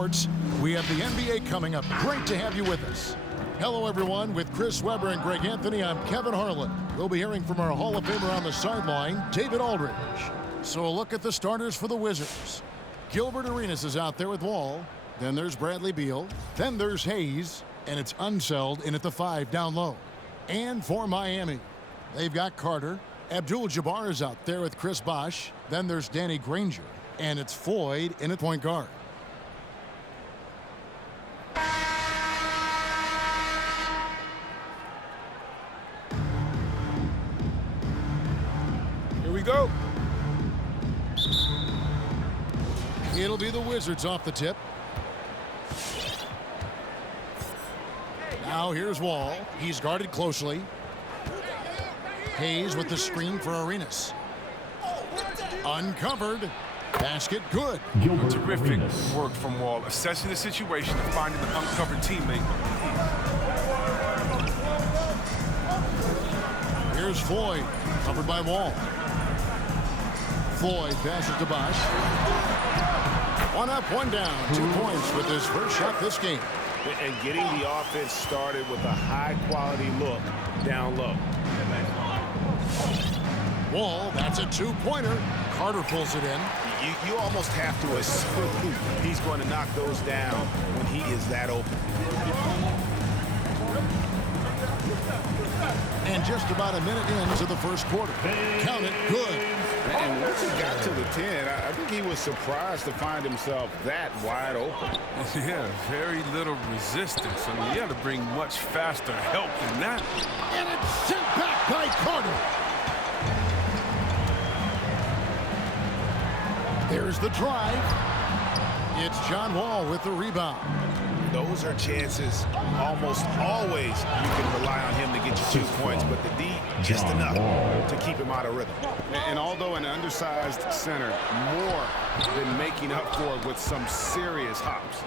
sports. We have the NBA coming up. Great to have you with us. Hello, everyone. With Chris Webber and Greg Anthony, I'm Kevin Harlan. We'll be hearing from our Hall of Famer on the sideline, David Aldridge. So a look at the starters for the Wizards. Gilbert Arenas is out there with Wall. Then there's Bradley Beal. Then there's Hayes. And it's Unseld in at the 5 down low. And for Miami, they've got Carter. Abdul-Jabbar is out there with Chris Bosh. Then there's Danny Granger. And it's Floyd in at point guard. Here we go. It'll be the Wizards off the tip. Now here's Wall. He's guarded closely. Hayes with the screen for Arenas. Uncovered. Basket good. Terrific work from Wall, assessing the situation and finding the uncovered teammate. Here's Floyd, covered by Wall. Floyd passes to Bosh. One up, one down. 2 points with his first shot this game. And getting the offense started with a high-quality look down low. Wall, that's a 2-pointer. Carter pulls it in. You almost have to assume he's going to knock those down when he is that open. And just about a minute into the first quarter. Count it, good. And once he got to the 10, I think he was surprised to find himself that wide open. Yeah, very little resistance. I mean, you got to bring much faster help than that. And it's sent back by Carter. There's the drive. It's John Wall with the rebound. Those are chances almost always you can rely on him to get you 2 points, but the D just enough to keep him out of rhythm. And although an undersized center, more than making up for it with some serious hops.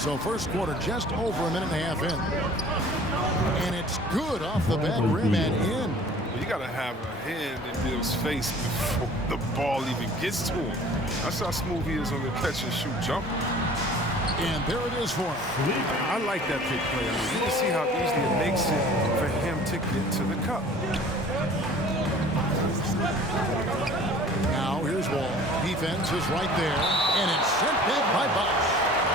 So first quarter just over a minute and a half in. And it's good off the back rim and in. You got to have a hand in Bill's face before the ball even gets to him. That's how smooth he is on the catch-and-shoot jumper. And there it is for him. I like that pick play. I mean, you can see how easily it makes it for him to get to the cup. Now here's Wall. Defense is right there. And it's sent back by Bosh.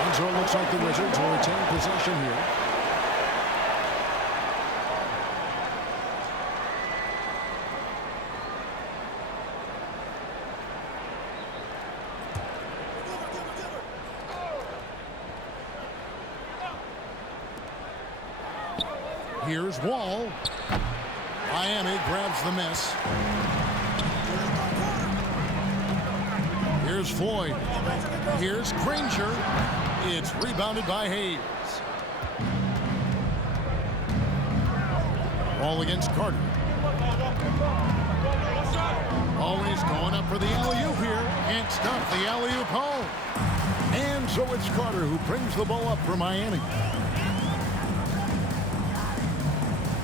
And so it looks like the Wizards will retain possession here. Here's Wall. Miami grabs the miss. Here's Floyd. Here's Granger. It's rebounded by Hayes. Ball against Carter. Always going up for the alley-oop here. Can't stop the alley-oop home. And so it's Carter who brings the ball up for Miami.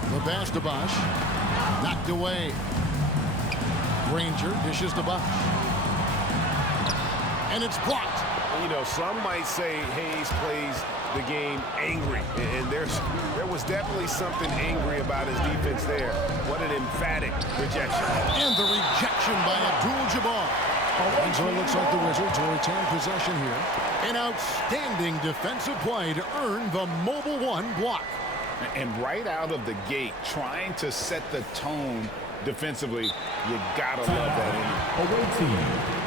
The pass to Bosh. Knocked away. Granger dishes to Bosh. And it's blocked. You know, some might say Hayes plays the game angry. And there was definitely something angry about his defense there. What an emphatic rejection. And the rejection by Abdul-Jabbar. And so it looks like the Wizards will retain possession here. An outstanding defensive play to earn the Mobile One block. And right out of the gate, trying to set the tone defensively, you gotta love that energy. Away team.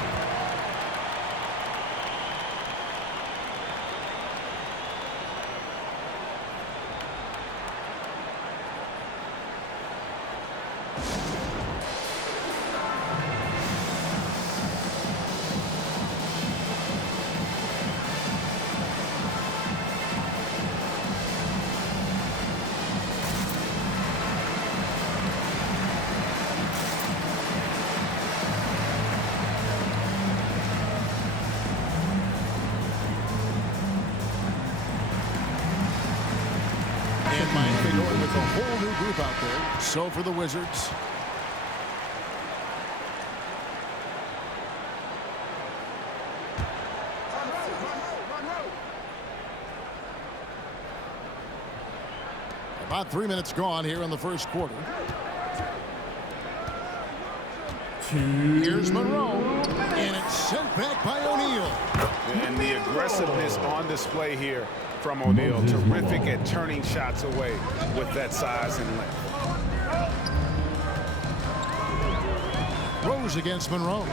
Miami going with a whole new group out there. So for the Wizards. About 3 minutes gone here in the first quarter. Here's Monroe, and it's sent back by O'Neal. And the aggressiveness on display here from O'Neal. Terrific at turning shots away with that size and length. Rose against Monroe.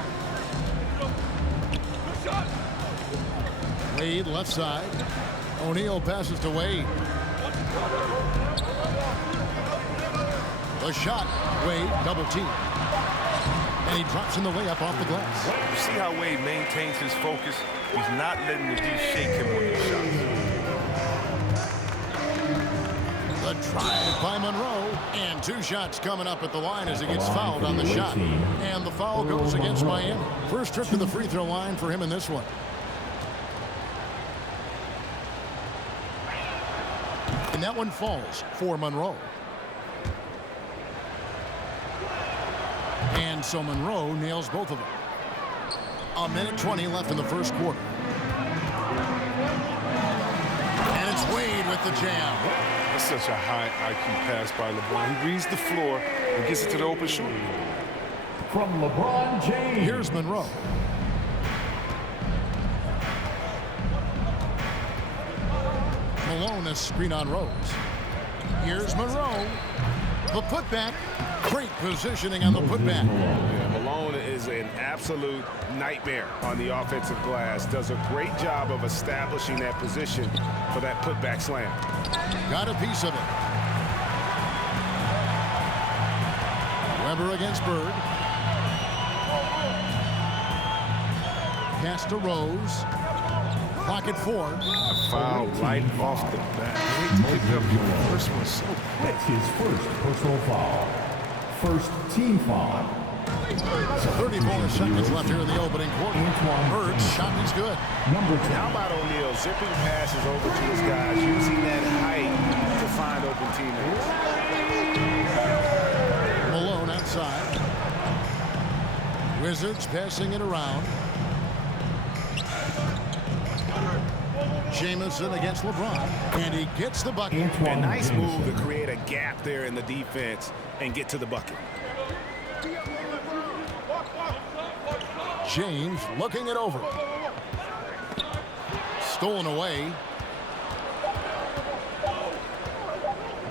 Wade left side. O'Neal passes to Wade. The shot. Wade double team. And he drops in the layup off the glass. You see how Wade maintains his focus? He's not letting the D shake him on these shots. The drive by Monroe. And 2 shots coming up at the line as he gets fouled on the shot. And the foul goes against Miami. First trip to the free throw line for him in this one. And that one falls for Monroe. And so Monroe nails both of them. 1:20 left in the first quarter. And it's Wade with the jam. That's such a high IQ pass by LeBron. He reads the floor and gets it to the open shoulder. From LeBron James. Here's Monroe. Malone is screen on Rose. Here's Monroe. The putback. Great positioning on the putback. Yeah, Malone is an absolute nightmare on the offensive glass. Does a great job of establishing that position for that putback slam. Got a piece of it. Weber against Bird. Pass to Rose. Clock at 4. A foul right off the bat. Great to pick up your first one so quick. That's his first personal foul. First team foul. 34 seconds left here in the opening quarter. Bird's shot is good. Number 10. How about O'Neal zipping passes over to his guys, using that height to find open teammates. Malone outside. Wizards passing it around. Jamison against LeBron. And he gets the bucket. A nice move to create a gap there in the defense and get to the bucket. James looking it over. Stolen away.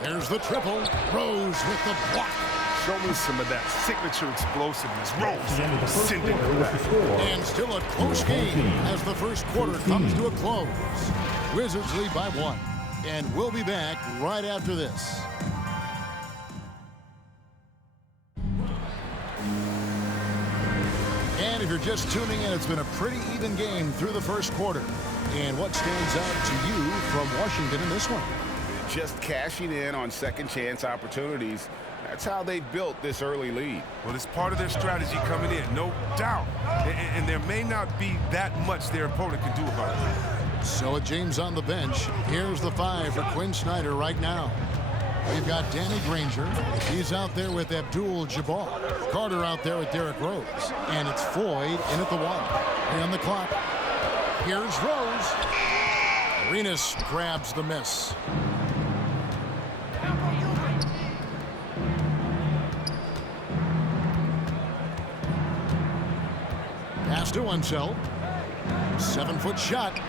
There's the triple. Rose with the block. Show me some of that signature explosiveness. Rose sending her back. And still a close game as the first quarter comes to a close. Wizards lead by 1. And we'll be back right after this. And if you're just tuning in, it's been a pretty even game through the first quarter. And what stands out to you from Washington in this one? Just cashing in on second chance opportunities. That's how they built this early lead. Well, it's part of their strategy coming in, no doubt. And there may not be that much their opponent can do about it. So with James on the bench, here's the 5 for Quinn Snyder right now. We've got Danny Granger. He's out there with Abdul-Jabbar. Carter out there with Derrick Rose. And it's Floyd in at the 1. And the clock. Here's Rose. Arenas grabs the miss. Pass to Unseld. 7-foot shot.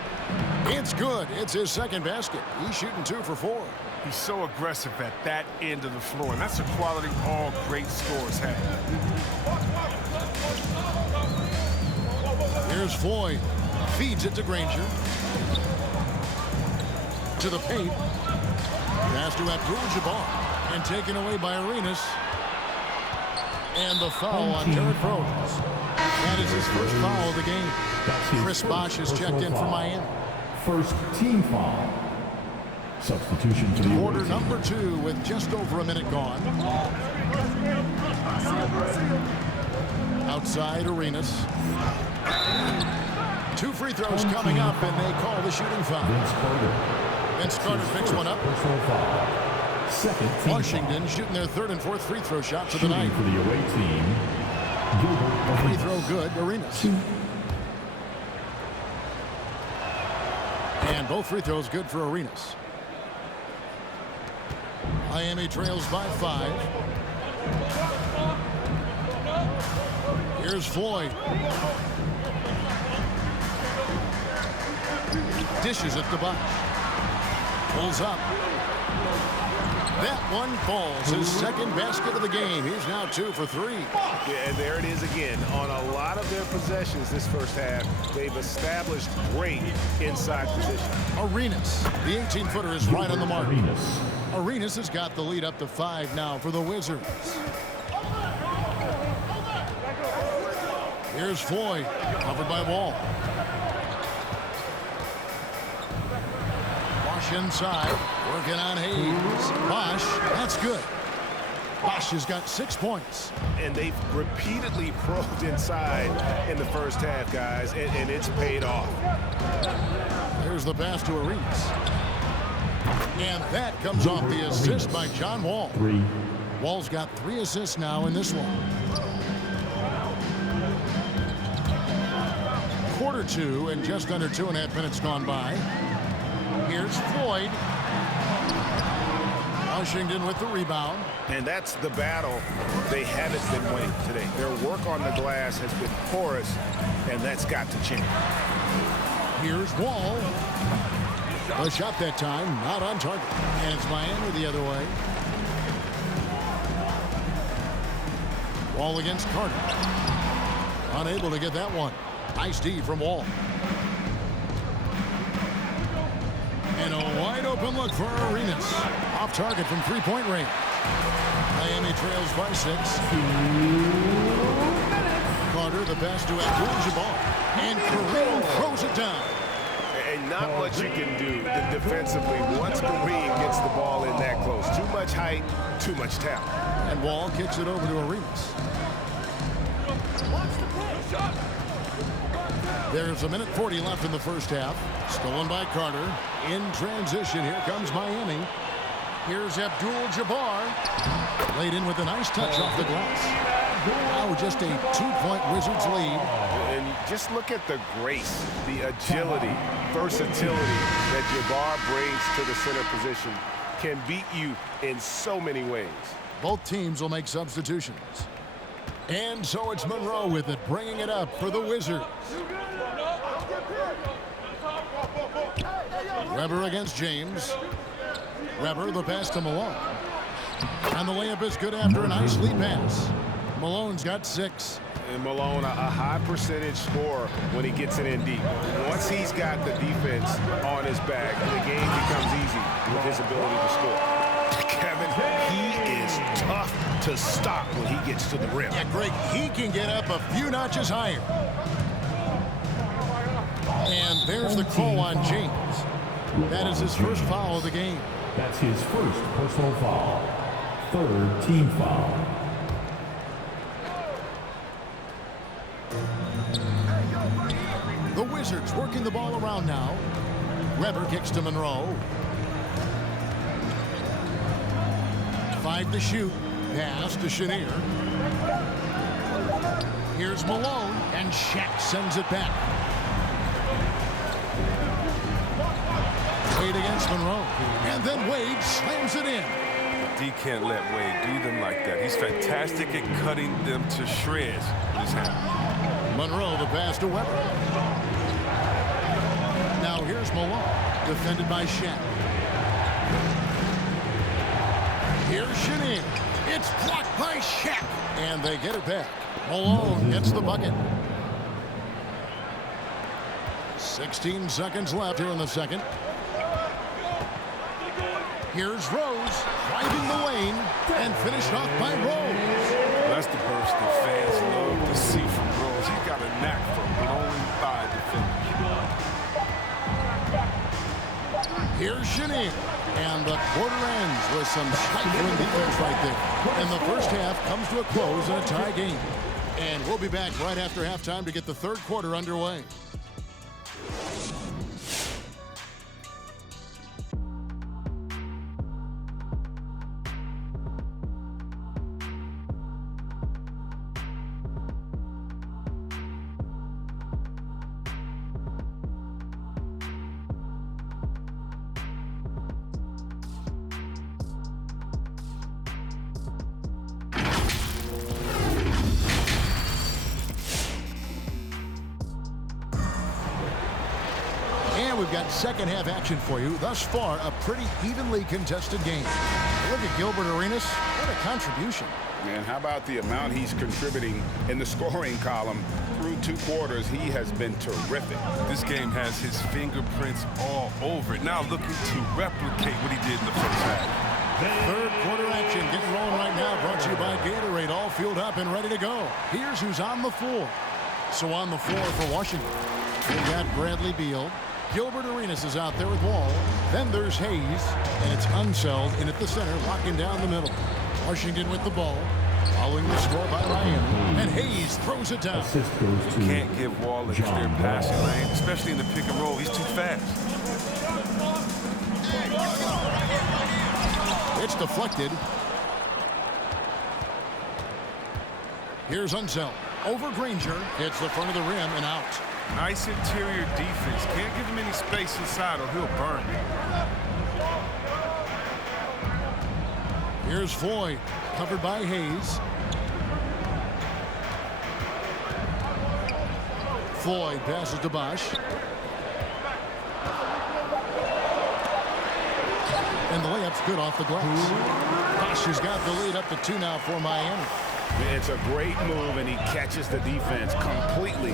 It's good. It's his second basket. He's shooting 2 for 4. He's so aggressive at that end of the floor, and that's a quality all great scorers have. Here's Floyd. Feeds it to Granger. To the paint. Pass to Abdul-Jabbar. And taken away by Arenas. And the foul on Derrick Rose. That is his first foul of the game. Chris Bosh has checked in for Miami. First team foul. Substitution to the Quarter number 2 with just over a minute gone. Outside Arenas. 2 free throws coming up, and they call the shooting foul. Vince Carter picks one up. Second team Washington foul. shooting their 3rd and 4th free throw shots of the Shooting night. for the away team. Free throw good, Arenas. And both free throws good for Arenas. Miami trails by 5. Here's Floyd. Dishes at the box. Pulls up. That one falls. His second basket of the game. He's now 2 for 3. Yeah, and there it is again. On a lot of their possessions this first half, they've established great inside position. Arenas. The 18-footer is right on the mark. Arenas has got the lead up to 5 now for the Wizards. Here's Floyd, covered by Wall. Bosch inside, working on Hayes. Bosch, that's good. Bosch has got 6 points. And they've repeatedly probed inside in the first half, guys, and it's paid off. There's the pass to Arenas. And that comes off the assist by John Wall. Wall's got 3 assists now in this one. Quarter 2 and just under 2.5 minutes gone by. Here's Floyd. Washington with the rebound. And that's the battle they haven't been winning today. Their work on the glass has been porous, and that's got to change. Here's Wall. The shot that time, not on target. And it's Miami the other way. Wall against Carter. Unable to get that one. Nice D from Wall. And a wide open look for Arenas. Off target from three-point range. Miami trails by 6. Carter, the pass to Abdul-Jabbar. And Kareem throws it down. And not much you can do defensively once Kareem gets the ball in that close. Too much height, too much talent. And Wall kicks it over to Arenas. There's 1:40 left in the first half. Stolen by Carter. In transition, here comes Miami. Here's Abdul-Jabbar. Laid in with a nice touch off the glass. Now just a 2-point Wizards lead. And just look at the grace, the agility, versatility that Jabbar brings to the center position. Can beat you in so many ways. Both teams will make substitutions. And so it's Monroe with it, bringing it up for the Wizards. Weber against James. Weber, the pass to Malone. And the layup is good after a nice lead pass. Malone's got 6. And Malone, a high percentage scorer when he gets it in deep. Once he's got the defense on his back, the game becomes easy with his ability to score. Kevin, he is tough to stop when he gets to the rim. Yeah, Greg, he can get up a few notches higher. And there's the call on James. That is his first foul of the game. That's his first personal foul. 3rd team foul. The Wizards working the ball around now. Weber kicks to Monroe. 5 to shoot. Pass to Chenier. Here's Malone, and Shaq sends it back. Wade against Monroe. And then Wade slams it in. D can't let Wade do them like that. He's fantastic at cutting them to shreds with his hand. Monroe, the pass to Weber. Now here's Malone, defended by Shaq. Here's Chenier. It's blocked by Shaq. And they get it back. Malone gets the bucket. 16 seconds left here in the second. Here's Rose, driving the lane, and finished off by Rose. That's the burst that fans love to see from Rose. He's got a knack for blowing by defenders. Here's Chenier. And the quarter ends with some stifling defense right there. And the first half comes to a close in a tie game. And we'll be back right after halftime to get the third quarter underway. And we've got second half action for you. Thus far, a pretty evenly contested game. Look at Gilbert Arenas. What a contribution. And how about the amount he's contributing in the scoring column? Through 2 quarters, he has been terrific. This game has his fingerprints all over it. Now looking to replicate what he did in the first half. Third quarter action getting rolling right now. Brought to you by Gatorade. All fueled up and ready to go. Here's who's on the floor. So on the floor for Washington, we've got Bradley Beal. Gilbert Arenas is out there with Wall. Then there's Hayes, and it's Unseld in at the center, locking down the middle. Washington with the ball, following the score by Miami. And Hayes throws it down. You can't give Wall a clear passing lane, especially in the pick and roll. He's too fast. It's deflected. Here's Unseld. Over Granger. Hits the front of the rim and out. Nice interior defense. Can't give him any space inside or he'll burn you. Here's Floyd. Covered by Hayes. Floyd passes to Bosch. And the layup's good off the glass. Bosch has got the lead up to 2 now for Miami. It's a great move, and he catches the defense completely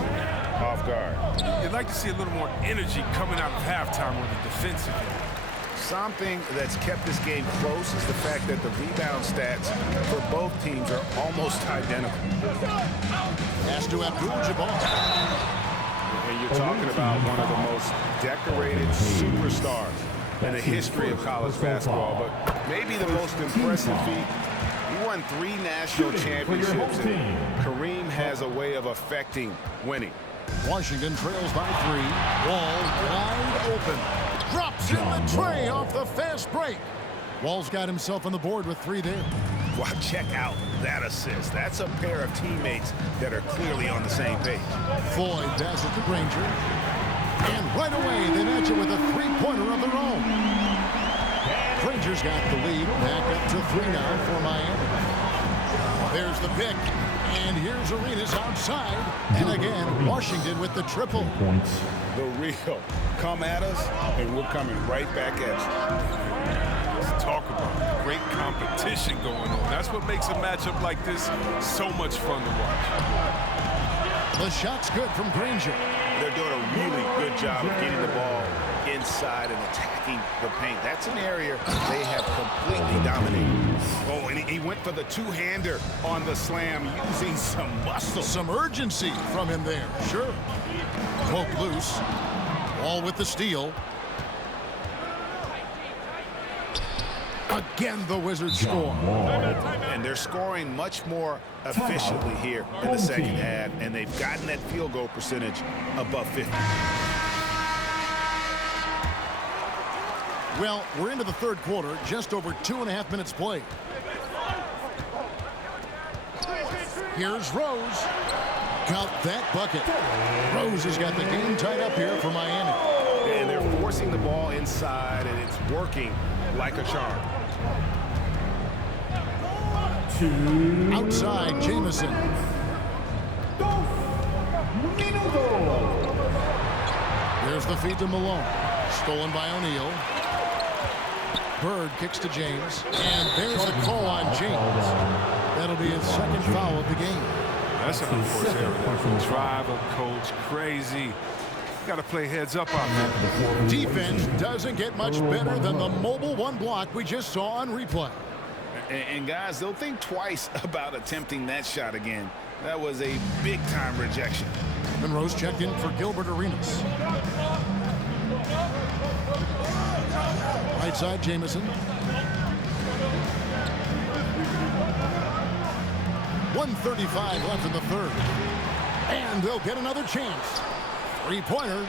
off guard. You'd like to see a little more energy coming out of halftime on the defensive end. Something that's kept this game close is the fact that the rebound stats for both teams are almost identical. Pass to Abdul-Jabbar. And you're talking about one of the most decorated superstars in the history of college basketball, but maybe the most impressive feat. He won 3 national championships, and Kareem has a way of affecting winning. Washington trails by 3. Wall wide open. Drops in the tray off the fast break. Wall's got himself on the board with 3 there. Wow, check out that assist. That's a pair of teammates that are clearly on the same page. Floyd passes to Granger. And right away, they match it with a 3-pointer of their own. Granger's got the lead. Back up to 3 now for Miami. There's the pick. And here's Arenas outside. And again, Washington with the triple. The real. Come at us, and we're coming right back at you. Let's talk about great competition going on. That's what makes a matchup like this so much fun to watch. The shot's good from Granger. They're doing a really good job of getting the ball inside and attacking the paint. That's an area they have completely dominated. Oh, and he went for the 2-hander on the slam, using some muscle. Some urgency from him there, sure. Poke loose. Wall with the steal. Again, the Wizards score. And they're scoring much more efficiently here in the second half, and they've gotten that field goal percentage above 50. Well, we're into the third quarter, just over 2.5 minutes played. Here's Rose. Count that bucket. Rose has got the game tied up here for Miami. And they're forcing the ball inside, and it's working like a charm. Outside, Jamison. There's the feed to Malone. Stolen by O'Neal. Bird kicks to James. And there's the call on James. That'll be his second foul of the game. That's an unforced error. Driver, coach, crazy. Got to play heads up out there. Defense doesn't get much better than the mobile 1 block we just saw on replay. And guys, they'll think twice about attempting that shot again. That was a big-time rejection. And Rose checked in for Gilbert Arenas. Right side, Jamison. 1:35 left in the third. And they'll get another chance. 3-pointer.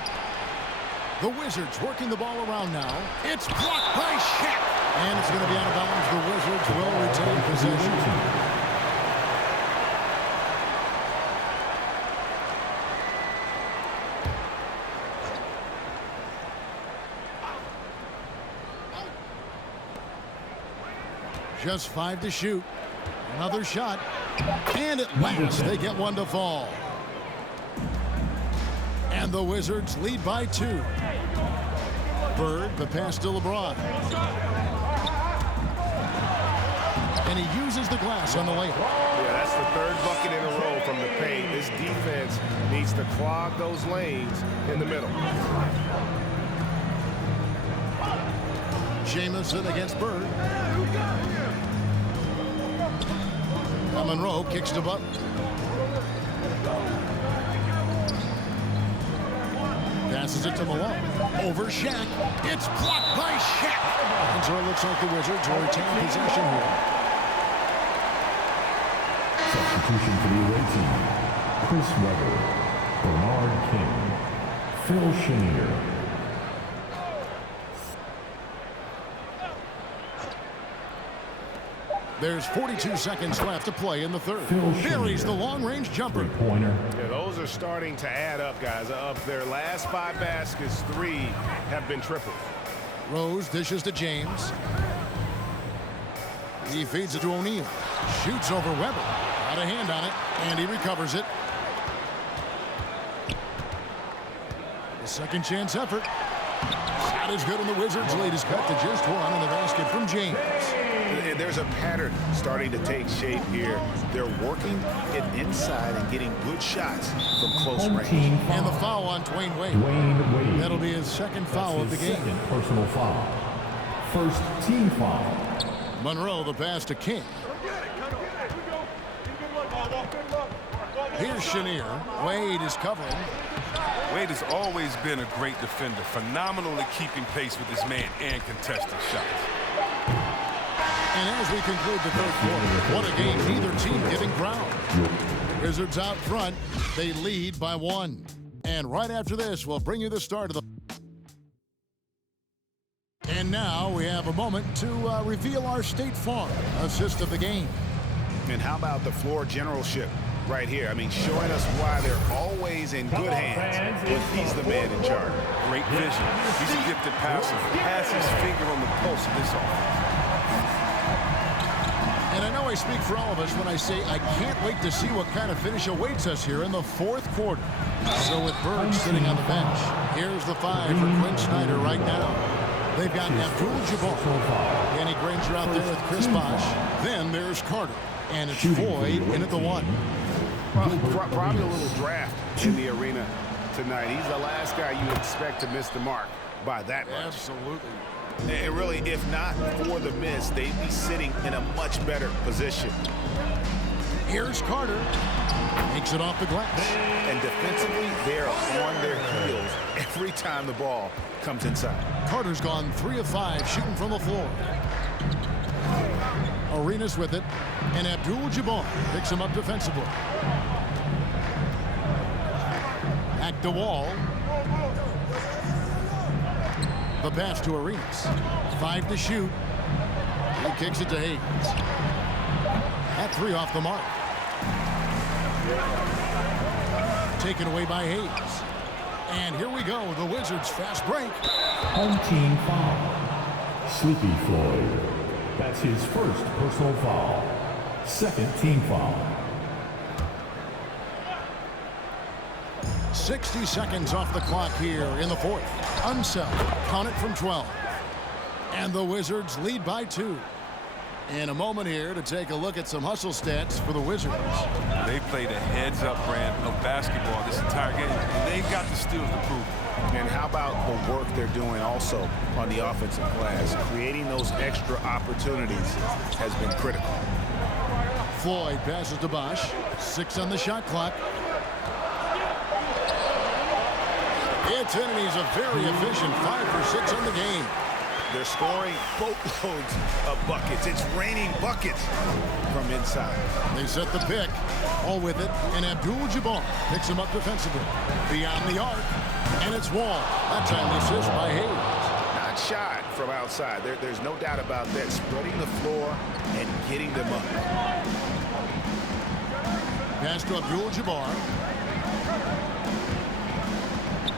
The Wizards working the ball around now. It's blocked by Shaq. And it's going to be out of bounds. The Wizards will retain possession. Just 5 to shoot. Another shot. And at last, they get one to fall. And the Wizards lead by 2. Bird, the pass to LeBron. And he uses the glass on the layup. Yeah, that's the third bucket in a row from the paint. This defense needs to clog those lanes in the middle. Jamison against Bird. Monroe kicks to Butler. Passes it to Malone. Over Shaq. It's blocked by Shaq. And so it looks like the Wizards will retain possession here. Substitution for the away team. Chris Webber, Bernard King, Phil Chenier. There's 42 seconds left to play in the third. Buries the long-range jumper. Three-pointer. Yeah, those are starting to add up, guys. Of their last 5 baskets, 3 have been triples. Rose dishes to James. He feeds it to O'Neal. Shoots over Webber. Got a hand on it, and he recovers it. The second chance effort. Shot is good, and the Wizards' lead is cut to just 1 in the basket from James. There's a pattern starting to take shape here. They're working it inside and getting good shots from close range. And the foul on Dwayne Wade. That'll be his second foul of the game. Second personal foul. First team foul. Monroe, the pass to King. Here's Chenier. Wade is covering. Wade has always been a great defender, phenomenal at keeping pace with his man and contesting shots. And as we conclude the third quarter, what a game, neither team giving ground. Wizards out front, they lead by 1. And right after this, we'll bring you the start of the... And now we have a moment to reveal our State Farm assist of the game. And how about the floor generalship right here? I mean, showing us why they're always in good hands when he's the man in charge. Great vision. He's a gifted passer. Has his finger on the pulse of this offense. And I know I speak for all of us when I say I can't wait to see what kind of finish awaits us here in the fourth quarter. So with Bird sitting on the bench, here's the 5 for Quinn Snyder right now. They've got Abdul-Jabbar, Danny Granger out there with Chris Bosh. Then there's Carter, and it's Floyd in at the 1. Probably a little draft in the arena tonight. He's the last guy you expect to miss the mark by that much. Absolutely. And really, if not for the miss, they'd be sitting in a much better position. Here's Carter. Takes it off the glass. And defensively, they're on their heels every time the ball comes inside. Carter's gone 3 of 5 shooting from the floor. Arenas with it. And Abdul-Jabbar picks him up defensively. Back to Wall. The pass to Arenas. 5 to shoot. He kicks it to Hayes. That 3 off the mark. Taken away by Hayes. And here we go. The Wizards fast break. Home team foul. Sleepy Floyd. That's his first personal foul. Second team foul. 60 seconds off the clock here in the fourth. Unseld. Count it from 12. And the Wizards lead by 2. In a moment here to take a look at some hustle stats for the Wizards. They played a heads-up brand of basketball this entire game, and they've got the steals to prove it. And how about the work they're doing also on the offensive glass? Creating those extra opportunities has been critical. Floyd passes to Bosh. 6 on the shot clock. It's in, and he's a very efficient 5 for 6 on the game. They're scoring boatloads of buckets. It's raining buckets from inside. They set the pick. All with it, and Abdul-Jabbar picks him up defensively. Beyond the arc, and it's Wall. That time the assist by Hayes. Not shot from outside. There's no doubt about that. Spreading the floor and getting them up. Pass to Abdul-Jabbar.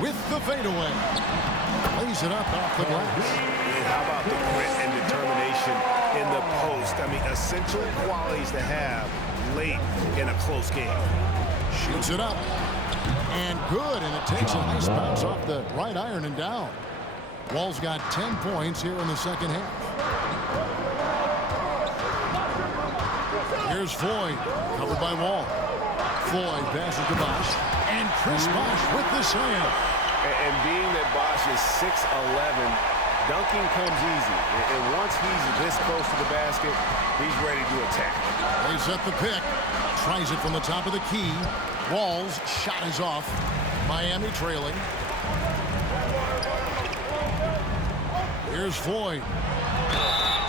With the fadeaway. Lays it up off the glass. How about the grit and determination in the post? I mean, essential qualities to have late in a close game. Shoots it up. And good, and it takes a nice bounce off the right iron and down. Wall's got 10 points here in the second half. Here's Floyd, covered by Wall. Floyd passes to Bosch, and Chris Bosch with the slam. And being that Bosch is 6'11", dunking comes easy. And once he's this close to the basket, he's ready to attack. They set the pick. Tries it from the top of the key. Wall's shot is off. Miami trailing. Here's Floyd.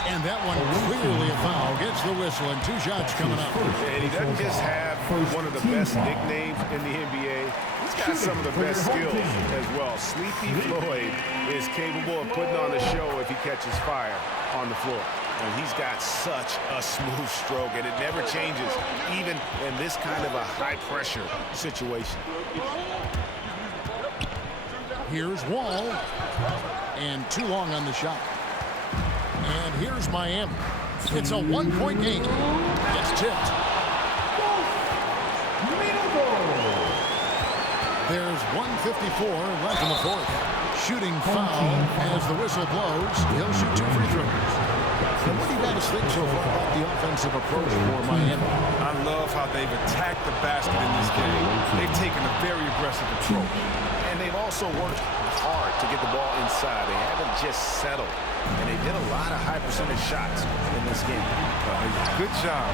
And that one clearly a foul. Gets the whistle, and 2 shots coming up. And he doesn't just have one of the best nicknames in the NBA. He's got some of the best skills as well. Sleepy Floyd is capable of putting on a show if he catches fire on the floor. And he's got such a smooth stroke, and it never changes, even in this kind of a high-pressure situation. Here's Wall. And too long on the shot. And here's Miami. It's a 1-point game. It's tipped. There's 1:54 left in the fourth. Shooting foul as the whistle blows. He'll shoot 2 free throws. And what do you guys think so far about the offensive approach for Miami? I love how they've attacked the basket in this game. They've taken a very aggressive approach. And they've also worked hard to get the ball inside. They haven't just settled. And they've hit a lot of high percentage shots in this game. Good job.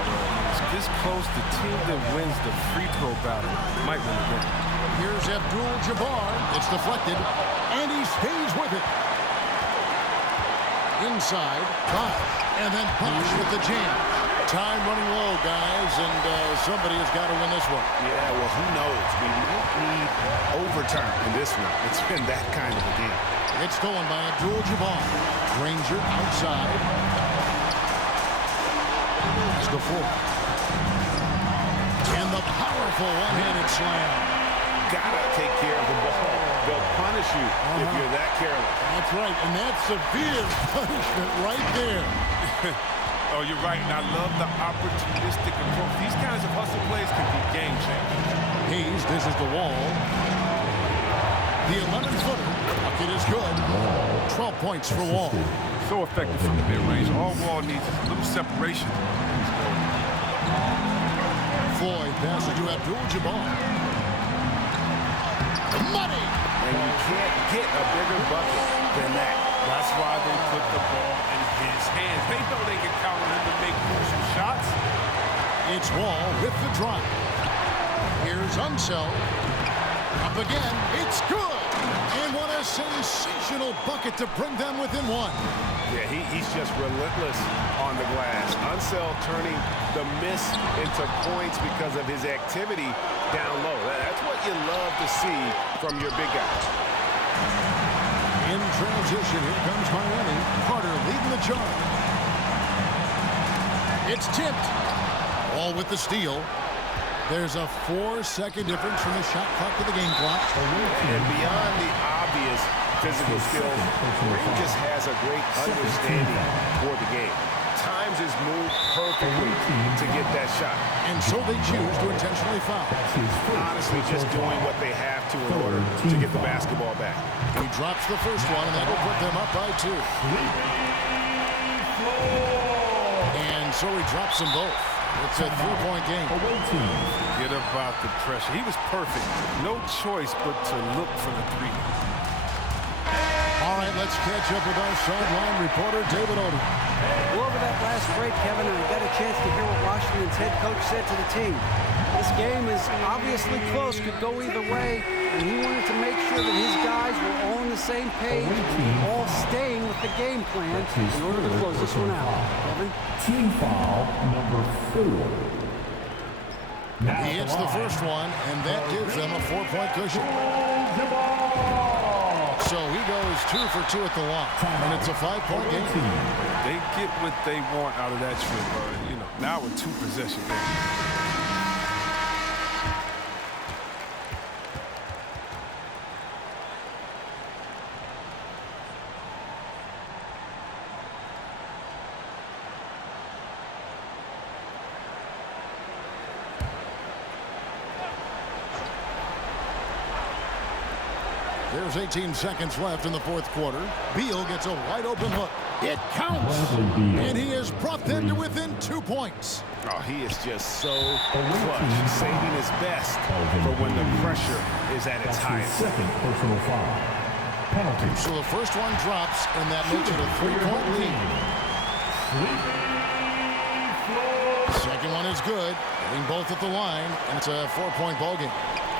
It's this close. The team that wins the free throw battle might win the game. Here's Abdul-Jabbar. It's deflected, and he stays with it. Inside, Bosch, and then Bosch with the jam. Time running low, guys, and somebody has got to win this one. Yeah, well, who knows? We might need overtime in this one. It's been that kind of a game. It's stolen by Abdul-Jabbar. Granger outside. It's the four. And the powerful one-handed slam. Gotta take care of the ball. They'll punish you if you're that careless. That's right, and that's severe punishment right there. Oh, you're right, and I love the opportunistic approach. These kinds of hustle plays can be game changers. Hayes dishes the Wall. The 11-footer. Bucket is good. 12 points for Wall. So effective from the mid-range. All Wall needs is a little separation. Floyd passes to Abdul-Jabbar. Money! And you can't get a bigger bucket than that. That's why they put the ball in his hands. They know they can count on him to make crucial shots. It's Wall with the drive. Here's Unseld. Up again. It's good. And what a sensational bucket to bring them within one. Yeah, he's just relentless on the glass. Unseld turning the miss into points because of his activity down low. That's what you love to see from your big guy. In transition, here comes Miami. Carter leading the charge. It's tipped. All with the steal. There's a 4-second difference from the shot clock to the game clock. And beyond the obvious physical skills, Green just has a great understanding for the game. Times his move perfectly to get that shot. And so they choose to intentionally foul. Honestly, just doing what they have to in order to get the basketball back. He drops the first one, and that will put them up by 2. And so he drops them both. It's a 3-point game. Forget about the pressure. He was perfect. No choice but to look for the three. All right, let's catch up with our sideline reporter, David Odom. Well, over that last break, Kevin, I got a chance to hear what Washington's head coach said to the team. This game is obviously close, could go either way, and he wanted to make sure that his guys were all on the same page, all staying with the game plan in order to close this one out. Kevin? Team foul number 4. He hits the first one, and that gives them a 4-point cushion. So he goes 2 for 2 at the line, and it's a 5-point game. They get what they want out of that trip. Now a 2-possession game. There's 18 seconds left in the fourth quarter. Beal gets a wide open look. It counts. And he has brought them to within 2 points. Oh, he is just so clutch, saving his best for when the pressure is at its highest. Second personal foul. Penalty. So the first one drops, and that makes it a 3-point lead. Second one is good. Hitting both at the line, and it's a 4-point ball game.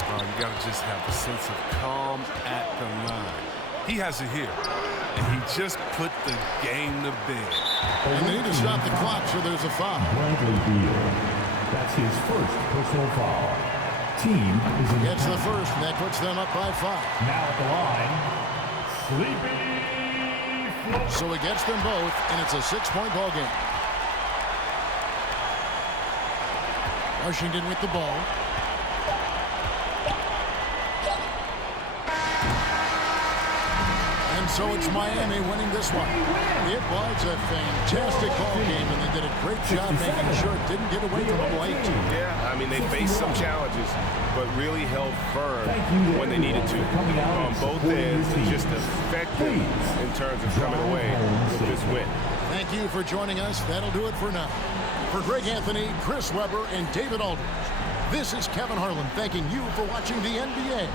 Oh, you got to just have a sense of calm at the line. He has it here, and he just put the game to bed. And they need to stop the clock, so there's a foul. Bradley Beal. That's his first personal foul. Team is in Gets the first, and that puts them up by 5. Now at the line, Sleepy Floyd. So he gets them both, and it's a 6-point ball game. Washington with the ball. And so it's Miami winning this one. It was a fantastic ball game, and they did a great job making sure it didn't get away from them late. Yeah, I mean, they faced some challenges, but really held firm when they needed to. On both ends, just effective in terms of coming away with this win. Thank you for joining us. That'll do it for now. For Greg Anthony, Chris Webber, and David Aldridge, this is Kevin Harlan thanking you for watching the NBA,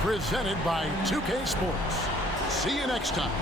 presented by 2K Sports. See you next time.